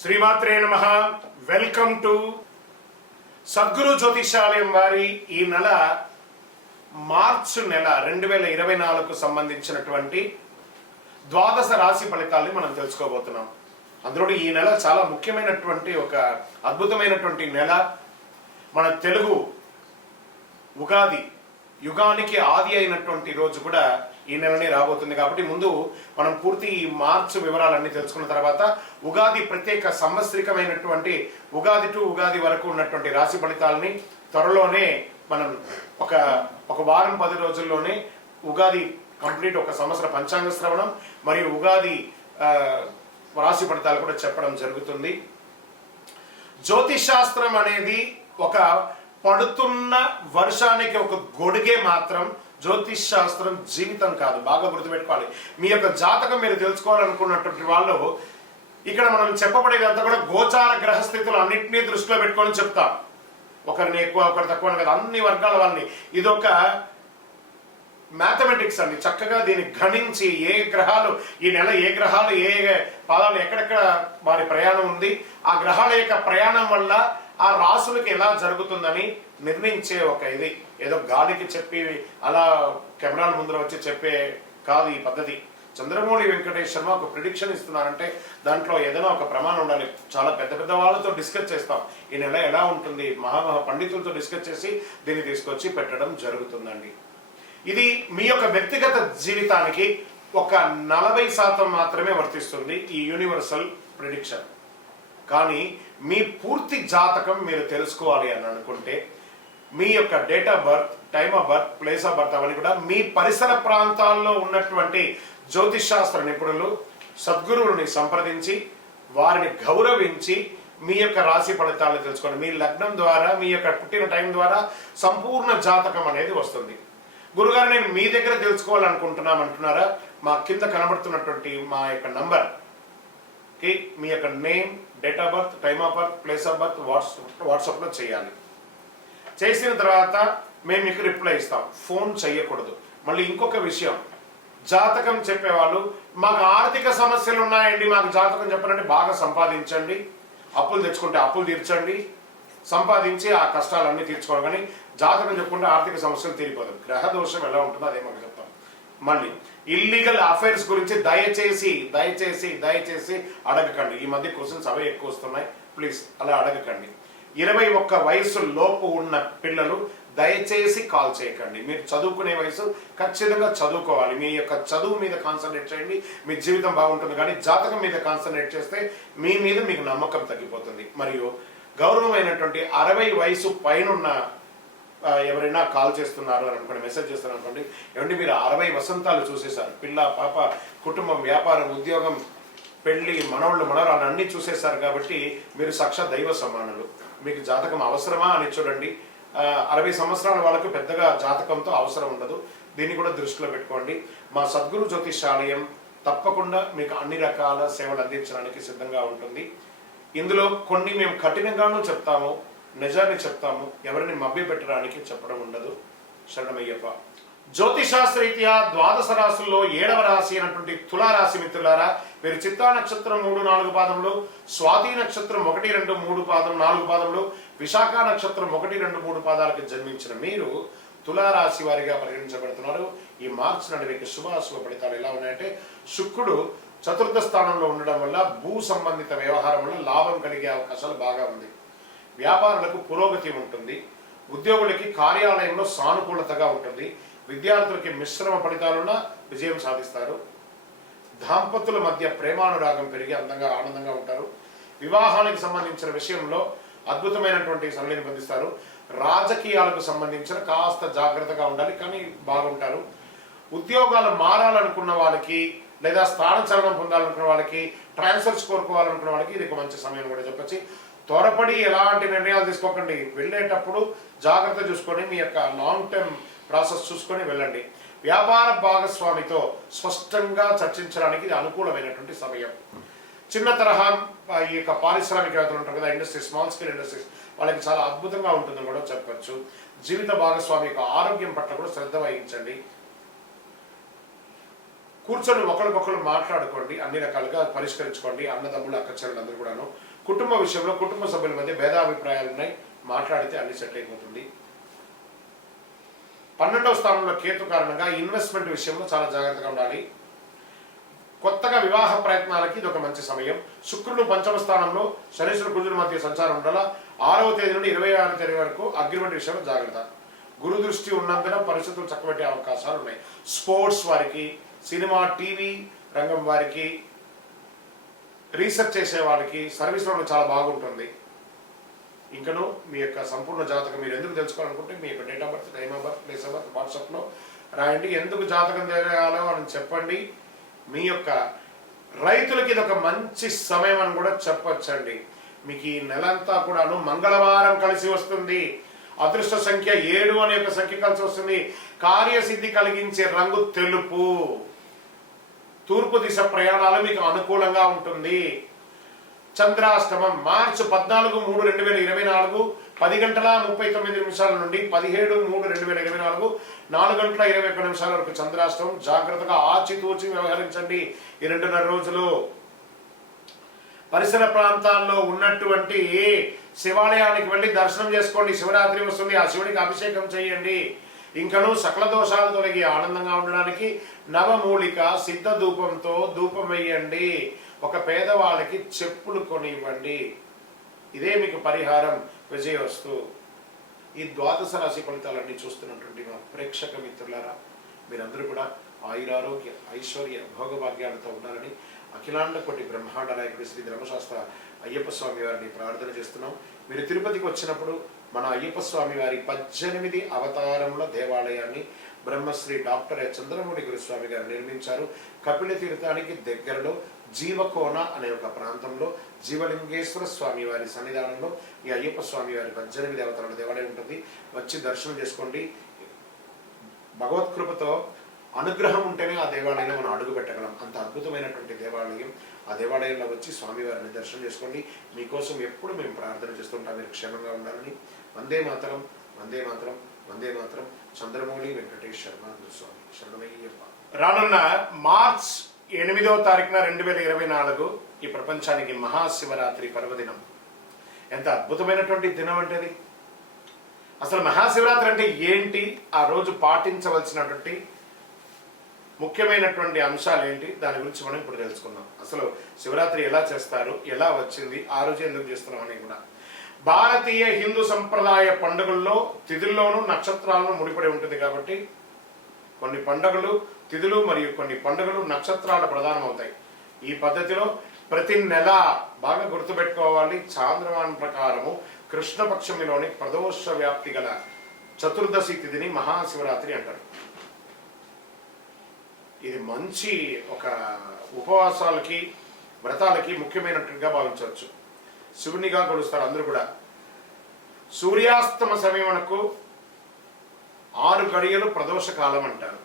శ్రీమాత్రే నమః. Welcome to Sadhguru జ్యోతిషాలయం వారి ఈ నెల మార్చి నెల 2024కు సంబంధించినటువంటి ద్వాదశ రాశి ఫలితాలని మనం తెలుసుకోబోతున్నాం. అందులో ఈ నెల చాలా ముఖ్యమైనటువంటి ఒక అద్భుతమైనటువంటి నెల. మన తెలుగు ఉగాది యుగానికి ఆది అయినటువంటి రోజు కూడా ఈ నెలనే రాబోతుంది. కాబట్టి ముందు మనం పూర్తి ఈ మార్చి వివరాలన్నీ తెలుసుకున్న తర్వాత ఉగాది ప్రత్యేక సంవత్సరికమైనటువంటి ఉగాది టు ఉగాది వరకు ఉన్నటువంటి రాశి ఫలితాలని త్వరలోనే మనం ఒక వారం 10 రోజుల్లోనే ఉగాది కంప్లీట్ ఒక సంవత్సర పంచాంగ శ్రవణం మరియు ఉగాది రాశి ఫలితాలు కూడా చెప్పడం జరుగుతుంది. జ్యోతిష్ శాస్త్రం అనేది ఒక పడుతున్న వర్షానికి ఒక గొడుగే మాత్రం. జ్యోతిష్ శాస్త్రం జీవితం కాదు, బాగా గుర్తుపెట్టుకోవాలి. మీ యొక్క జాతకం మీరు తెలుసుకోవాలనుకున్నటువంటి వాళ్ళు ఇక్కడ మనం చెప్పబడేదంతా కూడా గోచార గ్రహస్థితులు అన్నింటినీ దృష్టిలో పెట్టుకొని చెప్తాం. ఒకరిని ఎక్కువ ఒకరు తక్కువ కదా, అన్ని వర్గాల వాళ్ళని. ఇదొక మ్యాథమెటిక్స్ అండి. చక్కగా దీన్ని గణించి ఏ గ్రహాలు ఈ నెల ఏ గ్రహాలు ఏ పాదాలు ఎక్కడెక్కడ వారి ప్రయాణం ఉంది, ఆ గ్రహాల యొక్క ప్రయాణం వల్ల ఆ రాసులకి ఎలా జరుగుతుందని నిర్ణయించే ఒక ఇది. ఏదో గాలికి చెప్పి అలా కెమెరాల ముందర వచ్చి చెప్పే కాదు ఈ పద్ధతి. చంద్రమౌళి వెంకటేష్ శర్మ ఒక ప్రిడిక్షన్ ఇస్తున్నారంటే దాంట్లో ఏదైనా ఒక ప్రమాణం ఉండాలి. చాలా పెద్ద పెద్ద వాళ్ళతో డిస్కస్ చేస్తాం ఈ నెల ఎలా ఉంటుంది, మహామహా పండితులతో డిస్కస్ చేసి దీన్ని తీసుకొచ్చి పెట్టడం జరుగుతుందండి. ఇది మీ యొక్క వ్యక్తిగత జీవితానికి ఒక 40% మాత్రమే వర్తిస్తుంది ఈ యూనివర్సల్ ప్రిడిక్షన్. కానీ మీ పూర్తి జాతకం మీరు తెలుసుకోవాలి అని అనుకుంటే మీ యొక్క date of birth, time of birth, place of birth అవన్నీ కూడా మీ పరిసర ప్రాంతాల్లో ఉన్నటువంటి జ్యోతిష్ శాస్త్ర నిపుణులు సద్గురువుని సంప్రదించి వారిని గౌరవించి మీ యొక్క రాశి ఫలితాలను తెలుసుకోండి. మీ లగ్నం ద్వారా మీ యొక్క పుట్టిన టైం ద్వారా సంపూర్ణ జాతకం అనేది వస్తుంది. గురుగారు నేను మీ దగ్గర తెలుసుకోవాలనుకుంటున్నాం అంటున్నారా? మా కింద కనబడుతున్నటువంటి మా యొక్క నంబర్కి మీ యొక్క name, date of birth, time of birth, place of birth వాట్సాప్లో చేయాలి. చేసిన తర్వాత మేము మీకు రిప్లై ఇస్తాం. ఫోన్ చేయకూడదు. మళ్ళీ ఇంకొక విషయం, జాతకం చెప్పేవాళ్ళు మాకు ఆర్థిక సమస్యలు ఉన్నాయండి, మాకు జాతకం చెప్పాలంటే బాగా సంపాదించండి, అప్పులు తెచ్చుకుంటే అప్పులు తీర్చండి, సంపాదించి ఆ కష్టాలన్నీ తీర్చుకోవాలి. కానీ జాతకం చెప్పుకుంటే ఆర్థిక సమస్యలు తీరిపోదు. గ్రహ దోషం ఎలా ఉంటుందో అదే మాకు చెప్తాం. మళ్ళీ ఇల్లీగల్ అఫైర్స్ గురించి దయచేసి దయచేసి దయచేసి అడగకండి. ఈ మధ్య క్వశ్చన్స్ అవే ఎక్కువ వస్తున్నాయి. ప్లీజ్ అలా అడగకండి. 21 వయసు లోపు ఉన్న పిల్లలు దయచేసి కాల్ చేయకండి. మీరు చదువుకునే వయసు ఖచ్చితంగా చదువుకోవాలి. మీ యొక్క చదువు మీద కాన్సన్ట్రేట్ చేయండి, మీ జీవితం బాగుంటుంది. కానీ జాతకం మీద కాన్సన్ట్రేట్ చేస్తే మీ మీద మీకు నమ్మకం తగ్గిపోతుంది. మరియు గౌరవమైనటువంటి 60 వయసు పైనున్న ఎవరైనా కాల్ చేస్తున్నారు అని అనుకోండి, మెసేజ్ చేస్తున్నారు అనుకోండి, ఏమంటే మీరు 60 వసంతాలు చూసేశారు, పిల్ల పాప కుటుంబం వ్యాపారం ఉద్యోగం పెళ్లి మనవాళ్ళు మనవరాలు అన్నీ చూసేశారు కాబట్టి మీరు సాక్షాత్ దైవ సమానులు. మీకు జాతకం అవసరమా అని చూడండి. 60 సంవత్సరాల వాళ్ళకు పెద్దగా జాతకంతో అవసరం ఉండదు. దీన్ని కూడా దృష్టిలో పెట్టుకోండి. మా సద్గురు జ్యోతిషాలయం తప్పకుండా మీకు అన్ని రకాల సేవలు అందించడానికి సిద్ధంగా ఉంటుంది. ఇందులో కొన్ని మేము కఠినంగానూ చెప్తాము, నిజాన్ని చెప్తాము, ఎవరిని మభ్య పెట్టడానికి చెప్పడం ఉండదు. శరణమయ్యప్ప. జ్యోతిషాస్త్రరీత్యా ద్వాదశ రాశుల్లో 7వ రాశి అయినటువంటి తులారాశి మిత్రులారా, మీరు చిత్తా నక్షత్రం 3-4 పాదములు, స్వాతి నక్షత్రం 1-2-3 పాదం 4 పాదములు, విశాఖ నక్షత్రం 1-2-3 పాదాలకు జన్మించిన మీరు తులారాశి వారిగా పరిగణించబడుతున్నారు. ఈ మార్చి నాటి మీకు శుభాశుభ ఫలితాలు ఎలా ఉన్నాయంటే, శుక్రుడు చతుర్థ స్థానంలో ఉండడం వల్ల భూ సంబంధిత వ్యవహారం వల్ల లాభం కలిగే అవకాశాలు బాగా ఉంది. వ్యాపారులకు పురోగతి ఉంటుంది. ఉద్యోగులకి కార్యాలయంలో సానుకూలతగా ఉంటుంది. విద్యార్థులకి మిశ్రమ ఫలితాలున్న విజయం సాధిస్తారు. దాంపతుల మధ్య ప్రేమానురాగం పెరిగి అందంగా ఆనందంగా ఉంటారు. వివాహానికి సంబంధించిన విషయంలో అద్భుతమైనటువంటి సరళిని పొందిస్తారు. రాజకీయాలకు సంబంధించిన కాస్త జాగ్రత్తగా ఉండాలి, కానీ బాగుంటారు. ఉద్యోగాలు మారాలనుకున్న వాళ్ళకి లేదా స్థానచలనం పొందాలనుకున్న వాళ్ళకి, ట్రాన్స్ఫర్స్ కోరుకోవాలనుకున్న వాళ్ళకి ఇది ఒక మంచి సమయం కూడా చెప్పచ్చు. త్వరపడి ఎలాంటి నిర్ణయాలు తీసుకోకండి. వెళ్ళేటప్పుడు జాగ్రత్త చూసుకొని మీ యొక్క లాంగ్ టర్మ్ ప్రాసెస్ చూసుకొని వెళ్ళండి. వ్యాపార భాగస్వామితో స్పష్టంగా చర్చించడానికి ఇది అనుకూలమైనటువంటి సమయం. చిన్న తరహా ఈ యొక్క పారిశ్రామికవేత్తలు ఉంటారు కదా, ఇండస్ట్రీస్, స్మాల్ స్కేల్ ఇండస్ట్రీస్, వాళ్ళకి చాలా అద్భుతంగా ఉంటుందని కూడా చెప్పచ్చు. జీవిత భాగస్వామి యొక్క ఆరోగ్యం పట్ల కూడా శ్రద్ధ వహించండి. కూర్చొని ఒకరికొకరు మాట్లాడుకోండి, అన్ని రకాలుగా పరిష్కరించుకోండి. అన్నదమ్ములు అక్క చెల్లెలు అందరూ కూడాను కుటుంబ విషయంలో కుటుంబ సభ్యుల మధ్య భేదాభిప్రాయాలు ఉన్నాయి, మాట్లాడితే అన్ని సెట్ అయిపోతుంది. 12వ స్థానంలో కేతు కారణంగా ఇన్వెస్ట్మెంట్ విషయంలో చాలా జాగ్రత్తగా ఉండాలి. కొత్తగా వివాహ ప్రయత్నాలకి ఇది ఒక మంచి సమయం. శుక్రుడు 5వ స్థానంలో శనీశ్వర కుజుల మధ్య సంచారం ఉండాల. 6వ తేదీ నుండి 26వ తేదీ వరకు అగ్రిమెంట్ విషయంలో జాగ్రత్త. గురు దృష్టి ఉన్నందున పరిస్థితులు చక్కబెట్టే అవకాశాలు ఉన్నాయి. స్పోర్ట్స్ వారికి, సినిమా టీవీ రంగం వారికి, రీసెర్చ్ చేసే వాళ్ళకి సర్వీస్ రంగం చాలా బాగుంటుంది. ఇంకను మీ యొక్క సంపూర్ణ జాతకం మీరు ఎందుకు తెలుసుకోవాలనుకుంటే మీ యొక్క date of birth, time of birth, place of birth వాట్సాప్లో రాయండి. ఎందుకు జాతకం తెలియాలో అని చెప్పండి. మీ యొక్క రైతులకి ఇది ఒక మంచి సమయం అని కూడా చెప్పొచ్చండి. మీకు ఈ నెలంతా కూడాను మంగళవారం కలిసి వస్తుంది. అదృష్ట సంఖ్య 7 అనే ఒక సంఖ్య కలిసి వస్తుంది. కార్యసిద్ధి కలిగించే రంగు తెలుపు. తూర్పు దిశ ప్రయాణాలు మీకు అనుకూలంగా ఉంటుంది. చంద్రాష్టమం మార్చి 14/3/2024 10:39 నుండి 17/3/2024 4:21 వరకు చంద్రాష్టమం. జాగ్రత్తగా ఆచితూచి వ్యవహరించండి ఈ 2.5 రోజులు. పరిసర ప్రాంతాల్లో ఉన్నటువంటి శివాలయానికి వెళ్ళి దర్శనం చేసుకోండి. శివరాత్రి వస్తుంది, ఆ శివుడికి అభిషేకం చేయండి. ఇంకను సకల దోషాలు తొలగి ఆనందంగా ఉండడానికి నవమూలిక సిద్ధ ధూపంతో ధూపం వేయండి. ఒక పేదవాళ్ళకి చెప్పులు కొనివ్వండి. ఇదే మీకు పరిహారం. విజయవస్తు. ఈ ద్వాదశ రాశి ఫలితాలన్నీ చూస్తున్నటువంటి మా ప్రేక్షక మిత్రులారా, మీరందరూ కూడా ఆయురారోగ్య ఐశ్వర్య భోగభాగ్యాలతో ఉండాలని అఖిలాండ కోటి బ్రహ్మాండ నాయకుడి శ్రీ ధర్మశాస్త్ర అయ్యప్ప స్వామి వారిని ప్రార్థన చేస్తున్నాం. మీరు తిరుపతికి వచ్చినప్పుడు మన అయ్యప్ప స్వామి వారి 18 అవతారముల దేవాలయాన్ని బ్రహ్మశ్రీ డాక్టర్ చంద్రమౌళి గురుస్వామి గారు నిర్మించారు. కపిల తీర్థానికి దగ్గరలో జీవకోన అనే ఒక ప్రాంతంలో జీవలింగేశ్వర స్వామి వారి సన్నిధానంలో ఈ అయ్యప్ప స్వామి వారి 18 అవతారాల దేవాలయం ఉంటుంది. వచ్చి దర్శనం చేసుకోండి. భగవత్కృపతో అనుగ్రహం ఉంటేనే ఆ దేవాలయంలో మనం అడుగు పెట్టగలం. అంత అద్భుతమైనటువంటి దేవాలయం. ఆ దేవాలయంలో వచ్చి స్వామివారిని దర్శనం చేసుకోండి. మీకోసం ఎప్పుడు మేము ప్రార్థన చేస్తుంటాం, మీరు క్షేమంగా ఉండాలని. వందే మాతరం, వందే మాతరం, వందే మాతరం. చంద్రమౌళి వెంకటేష్ శర్మ గురుస్వామి శరణమయ్యప్ప. రానున్న మార్చ్ 8వ తారీఖున 2024 ఈ ప్రపంచానికి మహాశివరాత్రి పర్వదినం. ఎంత అద్భుతమైనటువంటి దినం అంటే అది. అసలు మహాశివరాత్రి అంటే ఏంటి, ఆ రోజు పాటించవలసినటువంటి ముఖ్యమైనటువంటి అంశాలు ఏంటి, దాని గురించి మనం ఇప్పుడు తెలుసుకుందాం. అసలు శివరాత్రి ఎలా చేస్తారు, ఎలా వచ్చింది, ఆ రోజు ఎందుకు చేస్తున్నాం అని కూడా. భారతీయ హిందూ సంప్రదాయ పండుగల్లో తిథుల్లోనూ నక్షత్రాలను ముడిపడి ఉంటుంది కాబట్టి కొన్ని పండుగలు తిథులు మరియు కొన్ని పండుగలు నక్షత్రాలు ప్రధానమవుతాయి. ఈ పద్ధతిలో ప్రతి నెల బాగా గుర్తుపెట్టుకోవాలి. చాంద్రమానం ప్రకారము కృష్ణపక్షంలోని ప్రదోష వ్యాప్తి గల చతుర్దశి తిథిని మహాశివరాత్రి అంటారు. ఇది మంచి ఒక ఉపవాసాలకి వ్రతాలకి ముఖ్యమైనట్టుగా భావించవచ్చు. శివునిగా కొలుస్తారు అందరూ కూడా. సూర్యాస్తమ సమయమునకు 6 గడియలు ప్రదోష కాలం అంటారు.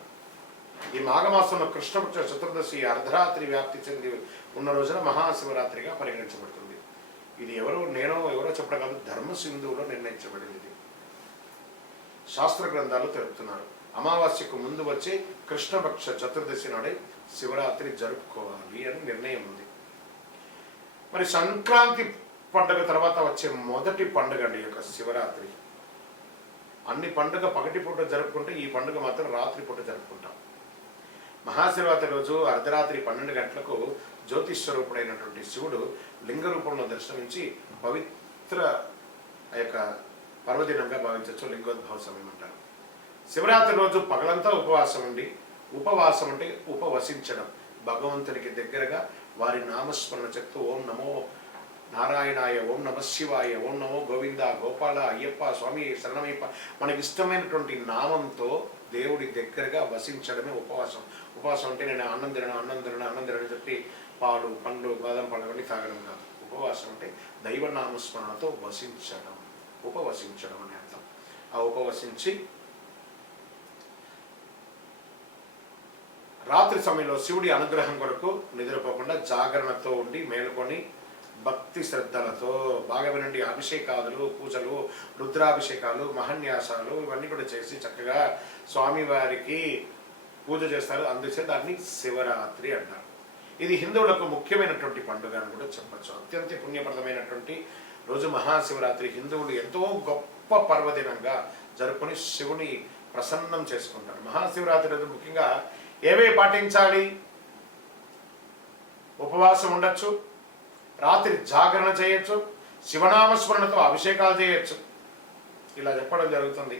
ఈ మాఘమాసంలో కృష్ణపక్ష చతుర్దశి అర్ధరాత్రి వ్యాప్తి చెంది ఉన్న రోజున మహాశివరాత్రిగా పరిగణించబడుతుంది. ఇది ఎవరో చెప్పడం కాదు, ధర్మసింధువులో నిర్ణయించబడింది. ఇది శాస్త్ర గ్రంథాలు తెలుపుతున్నారు. అమావాస్యకు ముందు వచ్చే కృష్ణపక్ష చతుర్దశి నాడే శివరాత్రి జరుపుకోవాలి అని నిర్ణయం ఉంది. మరి సంక్రాంతి పండుగ తర్వాత వచ్చే మొదటి పండుగ అండి యొక్క శివరాత్రి. అన్ని పండుగ పగటిపూట జరుపుకుంటే ఈ పండుగ మాత్రం రాత్రి పూట జరుపుకుంటాం. మహాశివరాత్రి రోజు అర్ధరాత్రి 12 గంటలకు జ్యోతిస్వరూపుడైనటువంటి శివుడు లింగ రూపంలో దర్శనమించి పవిత్ర ఆ యొక్క పర్వదినంగా భావించవచ్చు. లింగోద్భవ సమయం అంటారు. శివరాత్రి రోజు పగలంతా ఉపవాసం ఉండి, ఉపవాసం అంటే ఉపవసించడం, భగవంతునికి దగ్గరగా వారి నామస్మరణ చెప్తూ ఓం నమో నారాయణాయ, ఓం నమ శివాయ, ఓం నమో గోవింద, గోపాల, అయ్యప్ప, స్వామి శరణమయ్యప్ప, మనకి ఇష్టమైనటువంటి నామంతో దేవుడి దగ్గరగా వసించడమే ఉపవాసం. ఉపవాసం అంటే నేను అన్నం తినని చెప్పి పాలు పండ్లు బాదం పండ్లు అన్నీ తాగడం కాదు. ఉపవాసం అంటే దైవ నామస్మరణతో వసించడం, ఉపవసించడం అనే అర్థం. ఆ ఉపవసించి రాత్రి సమయంలో శివుడి అనుగ్రహం కొరకు నిద్రపోకుండా జాగరణతో ఉండి మేలుకొని భక్తి శ్రద్ధలతో బాగా వినండి. అభిషేకాదులు, పూజలు, రుద్రాభిషేకాలు, మహన్యాసాలు ఇవన్నీ కూడా చేసి చక్కగా స్వామివారికి పూజ చేస్తారు. అందుకే దాన్ని శివరాత్రి అంటారు. ఇది హిందువులకు ముఖ్యమైనటువంటి పండుగ అని కూడా చెప్పచ్చు. అత్యంత పుణ్యప్రదమైనటువంటి రోజు మహాశివరాత్రి. హిందువులు ఎంతో గొప్ప పర్వదినంగా జరుపుకొని శివుని ప్రసన్నం చేసుకుంటారు. మహాశివరాత్రి రోజు ముఖ్యంగా ఏవేవి పాటించాలి? ఉపవాసం ఉండొచ్చు, రాత్రి జాగరణ చేయొచ్చు, శివనామస్మరణతో అభిషేకాలు చేయొచ్చు. ఇలా చెప్పడం జరుగుతుంది.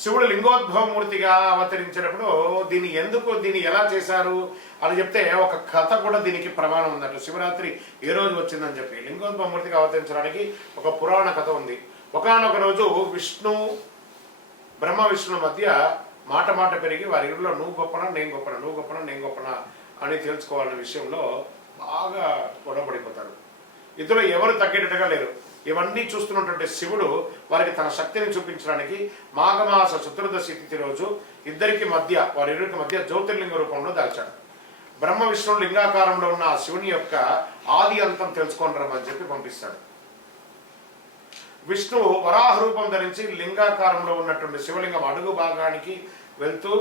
శివుడు లింగోద్భవమూర్తిగా అవతరించినప్పుడు దీన్ని ఎలా చేశారు అని చెప్తే ఒక కథ కూడా దీనికి ప్రమాణం ఉందట. శివరాత్రి ఏ రోజు వచ్చిందని చెప్పి లింగోద్భవమూర్తిగా అవతరించడానికి ఒక పురాణ కథ ఉంది. ఒకానొక రోజు బ్రహ్మ విష్ణు మధ్య మాట పెరిగి వారి ఇరులో నువ్వు గొప్పనా నేను గొప్పనా, నువ్వు గొప్పనా నేను గొప్పనా అని తెలుసుకోవాలనే విషయంలో బాగా గొడవపడిపోతారు. ఇద్దరు ఎవరు తగ్గేటట్టుగా లేరు. ఇవన్నీ చూస్తున్నటువంటి శివుడు వారికి తన శక్తిని చూపించడానికి మాఘమాస చతుర్దశి తిథి రోజు వారిరువురికి మధ్య జ్యోతిర్లింగ రూపంలో దాల్చాడు. బ్రహ్మ విష్ణువు లింగాకారంలో ఉన్న ఆ శివుని యొక్క ఆది అంతం తెలుసుకొని రమ్మని చెప్పి పంపిస్తాడు. విష్ణువు వరాహ రూపం ధరించి లింగాకారంలో ఉన్నటువంటి శివలింగం అడుగు భాగానికి వెళ్తూ,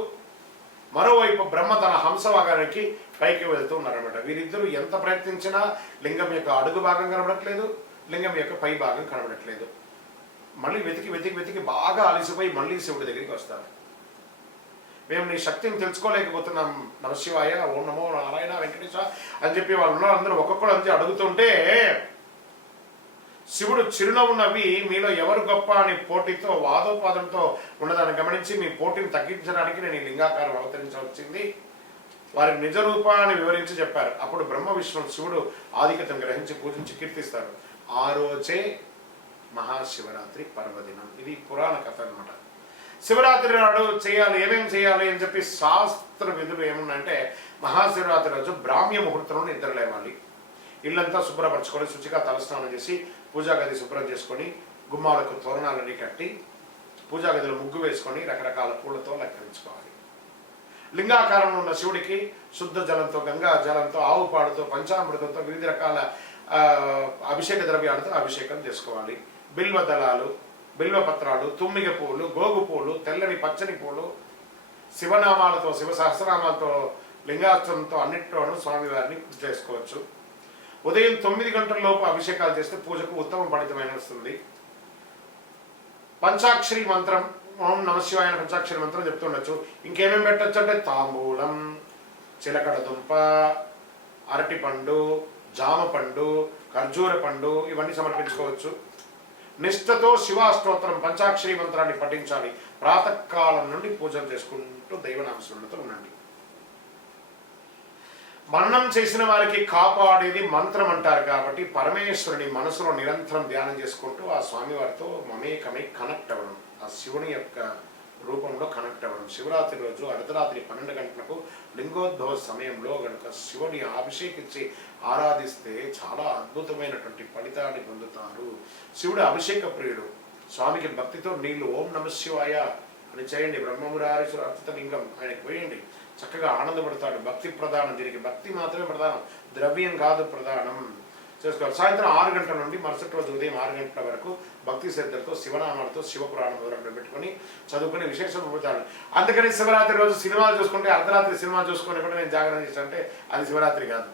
మరోవైపు బ్రహ్మ తన హంస భాగానికి పైకి వెళ్తూ ఉన్నారన్నమాట. వీరిద్దరూ ఎంత ప్రయత్నించినా లింగం యొక్క అడుగు భాగం కనబడట్లేదు, లింగం యొక్క పై భాగం కనబడట్లేదు. మళ్ళీ వెతికి బాగా అలసిపోయి మళ్ళీ శివుడి దగ్గరికి వస్తారు. మేము నీ శక్తిని తెలుసుకోలేకపోతున్నాం నమశివాయ, ఓం నమో నారాయణ వెంకటేశ అని చెప్పి వాళ్ళందరూ ఒక్కొక్కరు అంతే అడుగుతుంటే శివుడు చిరునవ్వు నవ్వి మీలో ఎవరు గొప్ప అని పోటీతో వాదోపాదంతో ఉన్నదాన్ని గమనించి మీ పోటీని తగ్గించడానికి నేను ఈ లింగాకారం అవతరించవచ్చింది, వారి నిజ రూపాన్ని వివరించి చెప్పారు. అప్పుడు బ్రహ్మ విష్ణు శివుడు ఆధిక్యతను గ్రహించి పూజించి కీర్తిస్తారు. ఆ రోజే మహాశివరాత్రి పర్వదినం. ఇది పురాణ కథ అనమాట. శివరాత్రి నాడు ఏమేమి చేయాలి అని చెప్పి శాస్త్ర విధులు ఏమున్నాయంటే, మహాశివరాత్రి రోజు బ్రాహ్మ్య ముహూర్తంలో నిద్ర లేవాలి, ఇల్లంతా శుభ్రపరచుకొని శుచిగా తలస్నానం చేసి పూజా గది శుభ్రం చేసుకొని గుమ్మాలకు తోరణాలన్నీ కట్టి పూజా గదిలో ముగ్గు వేసుకొని రకరకాల పూలతో అలంకరించుకోవాలి. లింగాకారంలో ఉన్న శివుడికి శుద్ధ జలంతో, గంగా జలంతో, ఆవు పాడుతో, పంచామృతంతో, వివిధ రకాల అభిషేక ద్రవ్యాలతో అభిషేకం చేసుకోవాలి. బిల్వ దళాలు, బిల్వపత్రాలు, తుమ్మిగ పూలు, గోగు పూలు, తెల్లని పచ్చని పూలు, శివనామాలతో, శివ సహస్రనామాలతో, లింగాస్త్రంతో అన్నింటిలోనూ స్వామివారిని పూజ చేసుకోవచ్చు. ఉదయం 9 గంటల లోపు అభిషేకాలు చేస్తే పూజకు ఉత్తమ ఫలితమైన వస్తుంది. పంచాక్షరి మంత్రం, ఓం నమశివాయ పంచాక్షరి మంత్రం చెప్తుండొచ్చు. ఇంకేమేమి పెట్టచ్చు అంటే తాంబూలం, చిలకడ దుంప, అరటిపండు, జామ పండు, ఖర్జూర పండు ఇవన్నీ సమర్పించుకోవచ్చు. నిష్ఠతో శివాస్తోత్రం పంచాక్షరి మంత్రాన్ని పఠించాలి. ప్రాతకాలం నుండి పూజలు చేసుకుంటూ దైవనామస్మరణతో ఉండండి. మరణం చేసిన వారికి కాపాడేది మంత్రం అంటారు కాబట్టి పరమేశ్వరుని మనసులో నిరంతరం ధ్యానం చేసుకుంటూ ఆ స్వామివారితో మమేకమై కనెక్ట్ అవ్వడం, ఆ శివుని యొక్క రూపంలో కనెక్ట్ అవ్వడం. శివరాత్రి రోజు అర్ధరాత్రి 12 గంటలకు లింగోద్భవ సమయంలో గనుక శివుని అభిషేకించి ఆరాధిస్తే చాలా అద్భుతమైనటువంటి ఫలితాన్ని పొందుతారు. శివుడు అభిషేక ప్రియుడు. స్వామికి భక్తితో నీళ్లు ఓం నమశివాయ అని చేయండి. బ్రహ్మమురారీశ్వర అర్చిత లింగం ఆయనకు పోయండి. చక్కగా ఆనందపడతాడు. భక్తి ప్రధానం, దీనికి భక్తి మాత్రమే ప్రధానం, ద్రవ్యం కాదు ప్రధానం. చేసుకోవాలి. సాయంత్రం 6 గంటల నుండి మరుసటి రోజు ఉదయం 6 గంటల వరకు భక్తి శ్రద్ధలతో శివనామాలతో శివపురాణం మొదలు పెట్టుకొని చదువుకుని విశేషం పొందుతాడు. అందుకని శివరాత్రి రోజు సినిమాలు చూసుకుంటే, అర్ధరాత్రి సినిమా చూసుకుని కూడా నేను జాగరణ చేస్తానంటే అది శివరాత్రి కాదు.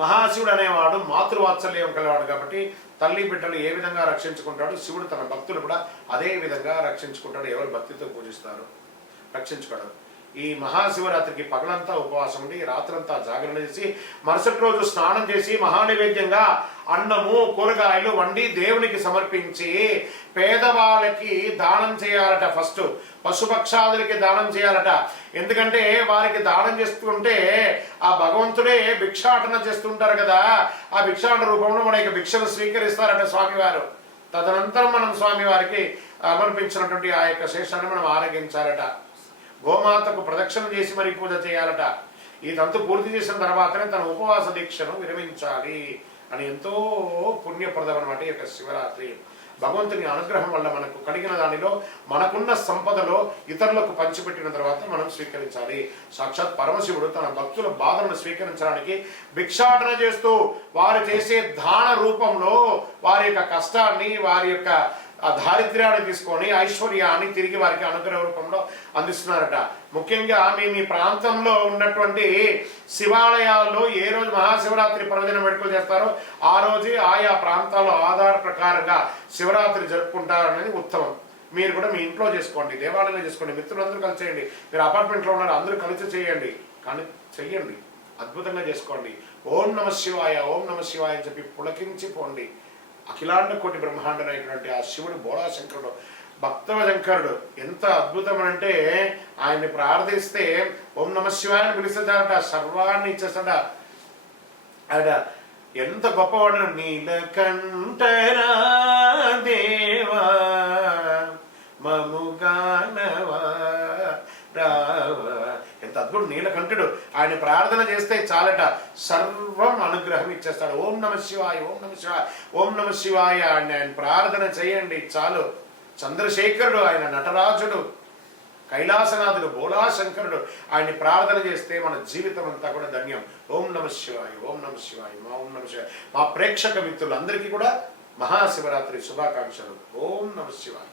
మహాశివుడు అనేవాడు మాతృవాత్సల్యం కలివాడు కాబట్టి తల్లి బిడ్డలు ఏ విధంగా రక్షించుకుంటాడు, శివుడు తన భక్తులు కూడా అదే విధంగా రక్షించుకుంటాడు. ఎవరు భక్తితో పూజిస్తారు రక్షించుకోవడం. ఈ మహాశివరాత్రికి పగలంతా ఉపవాసం ఉండి రాత్రంతా జాగరణ చేసి మరుసటి రోజు స్నానం చేసి మహానైవేద్యంగా అన్నము కూరగాయలు వండి దేవునికి సమర్పించి పేదవాళ్ళకి దానం చేయాలట. ఫస్ట్ పశుపక్షాదులకి దానం చేయాలట. ఎందుకంటే వారికి దానం చేస్తుంటే ఆ భగవంతుడే భిక్షాటన చేస్తుంటారు కదా, ఆ భిక్షాటన రూపంలో మనకి భిక్షను స్వీకరిస్తారట స్వామివారు. తదనంతరం మనం స్వామివారికి సమర్పించినటువంటి ఆ యొక్క శేషాన్ని మనం ఆరగించాలట. గోమాతకు ప్రదక్షిణ చేసి మరి పూజ చేయాలట. ఈ తంతు పూర్తి చేసిన తర్వాతనే తన ఉపవాస దీక్షను విరమించాలి అని ఎంతో పుణ్యప్రదం అన్నమాట ఈ యొక్క శివరాత్రి. భగవంతుని అనుగ్రహం వల్ల మనకు కలిగిన దానిలో మనకున్న సంపదలో ఇతరులకు పంచిపెట్టిన తర్వాత మనం స్వీకరించాలి. సాక్షాత్ పరమశివుడు తన భక్తుల బాధలను స్వీకరించడానికి భిక్షాటన చేస్తూ వారు చేసే దాన రూపంలో వారి యొక్క కష్టాన్ని, వారి యొక్క ఆ దారిద్ర్యాన్ని తీసుకొని ఐశ్వర్యాన్ని తిరిగి వారికి అనుగ్రహ రూపంలో అందిస్తున్నారట. ముఖ్యంగా మీ ప్రాంతంలో ఉన్నటువంటి శివాలయాల్లో ఏ రోజు మహాశివరాత్రి పర్వదిన వేడుకలు చేస్తారో ఆ రోజే ఆయా ప్రాంతాల్లో ఆధార ప్రకారంగా శివరాత్రి జరుపుకుంటారనేది ఉత్తమం. మీరు కూడా మీ ఇంట్లో చేసుకోండి, దేవాలయంలో చేసుకోండి, మిత్రులందరూ కలిసి చేయండి. మీరు అపార్ట్మెంట్లో ఉన్నారు, అందరూ కలిసి చేయండి, కానీ చెయ్యండి, అద్భుతంగా చేసుకోండి. ఓం నమ శివాయ, ఓం నమ శివాయ అని చెప్పి పులకించిపోండి. అఖిలాండ కోటి బ్రహ్మాండ నాయకుడు ఆ శివుడు బోళాశంకరుడు, భక్తశంకరుడు ఎంత అద్భుతమనంటే ఆయన్ని ప్రార్థిస్తే ఓం నమ శివాయని పిలిస్తాడట, సర్వాన్ని ఇచ్చేస్తాడ. ఆయన ఎంత గొప్పవాడు. నీలకంఠరా దేవా మముగానవా రావా, ఎంత అద్భుతం. నీలకంఠుడు ఆయన ప్రార్థన చేస్తే చాలట, సర్వం అనుగ్రహం ఇచ్చేస్తాడు. ఓం నమ శివాయ, ఓం నమ శివాయ, ఓం నమ శివాయ అని ఆయన ప్రార్థన చేయండి చాలు. చంద్రశేఖరుడు, ఆయన నటరాజుడు, కైలాసనాథుడు, బోళాశంకరుడు, ఆయన్ని ప్రార్థన చేస్తే మన జీవితం అంతా కూడా ధన్యం. ఓం నమ శివాయ, ఓం నమ శివాయ, మా ఓం నమ శివాయ. మా ప్రేక్షక మిత్రులందరికీ కూడా మహాశివరాత్రి శుభాకాంక్షలు. ఓం నమ శివాయ.